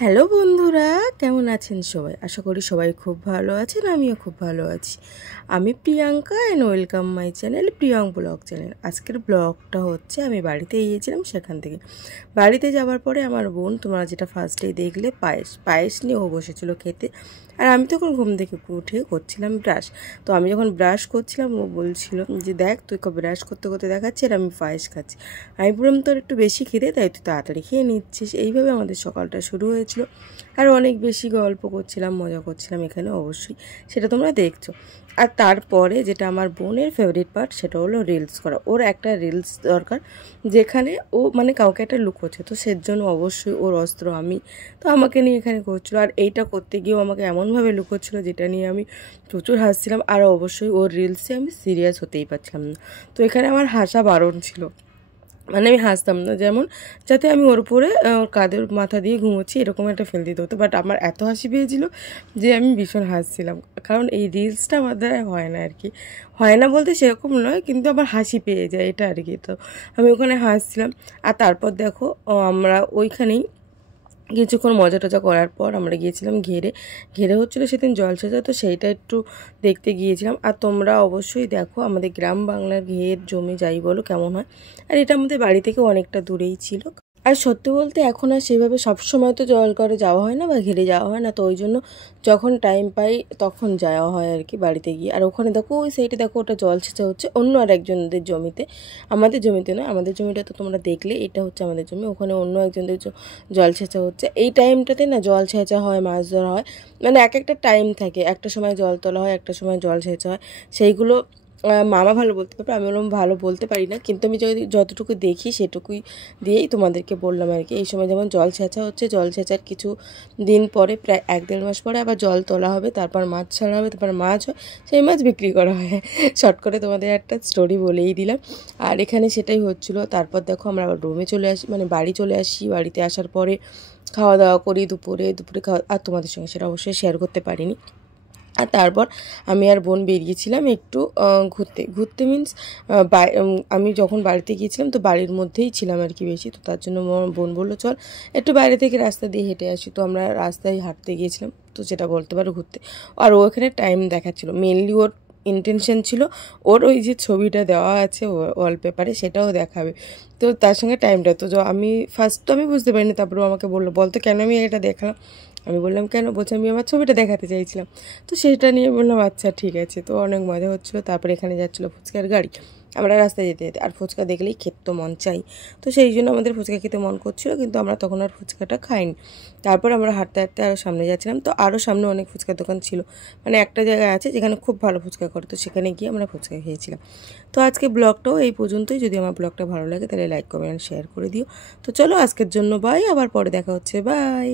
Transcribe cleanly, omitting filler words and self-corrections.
Hello বন্ধুরা, কেমন আছেন সবাই? আশা করি সবাই খুব ভালো আছেন, আমিও খুব ভালো আছি। আমি Priyanka and welcome my channel Priyank blog channel. আজকের ব্লগটা হচ্ছে আমি বাড়িতে গিয়েছিলাম, সেখান থেকে বাড়িতে যাওয়ার পরে আমার বোন, তোমরা যেটা ফার্স্টেই দেখলে, পায়েস নিয়ে ও বসেছিল খেতে। আর আমি তখন ঘুম থেকে উঠে করছিলাম ব্রাশ। তো আমি যখন ব্রাশ করছিলাম ও বলছিল যে দেখ তুই ব্রাশ করতে করতে দেখাচ্ছি আর আমি পায়েস খাচ্ছি। আমি বললাম তোর একটু বেশি খিদে, তাই তুই তাড়াতাড়ি খেয়ে নিচ্ছিস। এইভাবে আমাদের সকালটা শুরু হয়েছিল। আর অনেক বেশি গল্প করছিলাম, মজা করছিলাম এখানে, অবশ্যই সেটা তোমরা দেখছো। আর তারপরে যেটা আমার বোনের ফেভারিট পার্ট, সেটা হলো রিলস করা। ওর একটা রিলস দরকার যেখানে ও মানে কাউকে একটা লুকোচ্ছে, তো সের জন্য অবশ্যই ওর অস্ত্র আমি। তো আমাকে নিয়ে এখানে করছিলো, আর এইটা করতে গিয়েও আমাকে এমনভাবে লুকোচ্ছিলো যেটা নিয়ে আমি প্রচুর হাসছিলাম। আর অবশ্যই ওর রিলসে আমি সিরিয়াস হতেই পারছিলাম না। তো এখানে আমার হাসা বারণ ছিল, মানে আমি হাসতাম না, যেমন যাতে আমি ওর উপরে ওর কাঁধের মাথা দিয়ে ঘুমোচ্ছি এরকম একটা ফেল দিতে হতো। বাট আমার এত হাসি পেয়েছিল যে আমি ভীষণ হাসছিলাম, কারণ এই রিলসটা আমার দ্বারা হয় না আর কি। হয় না বলতে সেরকম নয়, কিন্তু আমার হাসি পেয়ে যায় এটা আর কি। তো আমি ওখানে হাসছিলাম। আর তারপর দেখো আমরা ওইখানেই কিছুক্ষণ মজা টজা করার পর আমরা গিয়েছিলাম ঘেরে। ঘেরে হচ্ছিলো সেদিন জলসাজা, তো সেইটা একটু দেখতে গিয়েছিলাম। আর তোমরা অবশ্যই দেখো আমাদের গ্রাম বাংলার ঘের জমি যাই বলো কেমন হয়। আর এটা আমাদের বাড়ি থেকে অনেকটা দূরেই ছিল। আর সত্যি বলতে এখন আর সেভাবে সবসময় তো জল করে যাওয়া হয় না বা ঘেরে যাওয়া হয় না, তো ওই জন্য যখন টাইম পাই তখন যাওয়া হয় আর কি বাড়িতে গিয়ে। আর ওখানে দেখো ওই সাইডে দেখো ওটা জল ছেঁচা হচ্ছে অন্য আর একজনদের জমিতে, আমাদের জমিতে নয়। আমাদের জমিটা তো তোমরা দেখলে, এটা হচ্ছে আমাদের জমি, ওখানে অন্য একজনদের জল ছেঁচা হচ্ছে। এই টাইমটাতে না জল ছেঁচা হয়, মাছ ধরা হয়, মানে এক একটা টাইম থাকে, একটা সময় জল তোলা হয়, একটা সময় জল ছেঁচা হয়। সেইগুলো মামা ভালো বলতে পারবে, আমি ওরকম ভালো বলতে পারি না, কিন্তু আমি যদি যতটুকু দেখি সেটুকুই দিয়েই তোমাদেরকে বললাম আর কি। এই সময় যেমন জল ছেঁচা হচ্ছে, জল ছেঁচার কিছু দিন পরে, প্রায় 1-1.5 মাস পরে আবার জল তোলা হবে, তারপর মাছ ছাড়া হবে, তারপর মাছ হয়, সেই মাছ বিক্রি করা হয়। শর্ট করে তোমাদের একটা স্টোরি বলেই দিলাম। আর এখানে সেটাই হচ্ছিলো। তারপর দেখো আমরা আবার রুমে চলে আসি, মানে বাড়ি চলে আসি। বাড়িতে আসার পরে খাওয়া দাওয়া করি, দুপুরে খাওয়া, আর তোমাদের সঙ্গে সেটা অবশ্যই শেয়ার করতে পারিনি। আর তারপর আমি আর বোন বেরিয়েছিলাম একটু ঘুরতে মিন্স আমি যখন বাড়িতে গিয়েছিলাম তো বাড়ির মধ্যেই ছিলাম আর কি বেশি। তো তার জন্য বোন বললো চল একটু বাইরে থেকে রাস্তা দিয়ে হেঁটে আসি। তো আমরা রাস্তায় হাঁটতে গিয়েছিলাম, তো যেটা বলতে পারো ঘুরতে। আর ও এখানে টাইম দেখাচ্ছিল, মেনলি ওর ইন্টেনশন ছিল ওর ওই যে ছবিটা দেওয়া আছে ওয়ালপেপারে সেটাও দেখাবে, তো তার সঙ্গে টাইমটা। তো আমি ফার্স্ট তো আমি বুঝতে পারিনি, তারপরেও আমাকে বললো বলতো কেন আমি এটা দেখালাম। আমি বললাম কেন, বলছে আমি আমার ছবিটা দেখাতে চাইছিলাম। তো সেটা নিয়ে বললাম আচ্ছা ঠিক আছে। তো অনেক মজা হচ্ছিলো। তারপরে এখানে যাচ্ছিলো ফুচকার গাড়ি, আমরা রাস্তায় যেতে যেতে, আর ফুচকা দেখলেই খেতে তো মন চাই। তো সেই জন্য আমাদের ফুচকা খেতে মন করছিলো, কিন্তু আমরা তখন আর ফুচকাটা খাইনি। তারপর আমরা হাঁটতে হাঁটতে আরও সামনে যাচ্ছিলাম, তো আরও সামনে অনেক ফুচকার দোকান ছিল, মানে একটা জায়গায় আছে যেখানে খুব ভালো ফুচকা করে, তো সেখানে গিয়ে আমরা ফুচকা খেয়েছিলাম। তো আজকে ব্লগটাও এই পর্যন্তই। যদি আমার ব্লগটা ভালো লাগে তাহলে লাইক কমেন্ট শেয়ার করে দিও। তো চলো আজকের জন্য বাই, আবার পরে দেখা হচ্ছে, বাই।